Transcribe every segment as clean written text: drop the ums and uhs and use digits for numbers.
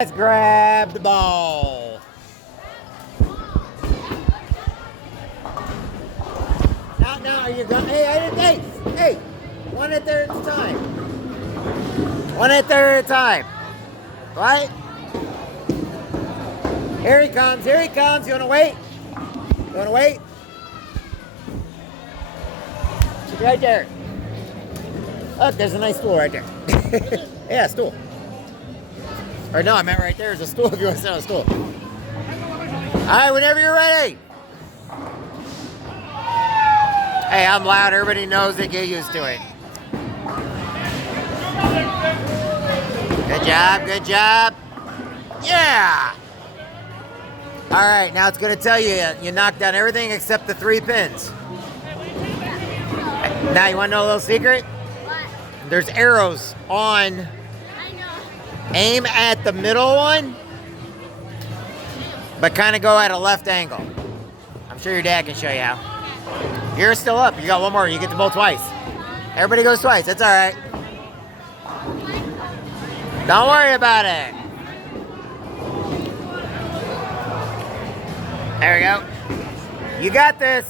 Let's grab the ball. Now, are you going? Hey, one at there at a time. One at there at a time. Right? Here he comes. You want to wait? She's right there. Look, there's a nice stool right there. Yeah, a stool. Or no, I meant right there is a stool if you want to sit on a stool. Alright, whenever you're ready. Hey, I'm loud. Everybody knows it. Get used to it. Good job. Yeah! Alright, now it's going to tell you you knocked down everything except the 3 pins. Now, you want to know a little secret? What? There's arrows on. Aim at the middle one, but kind of go at a left angle. I'm sure your dad can show you how. You're still up. You got one more. You get the ball twice. Everybody goes twice. That's all right. Don't worry about it. There we go. You got this.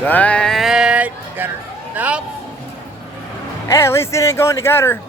Good. Got her. Nope. Hey, at least it didn't go in the gutter.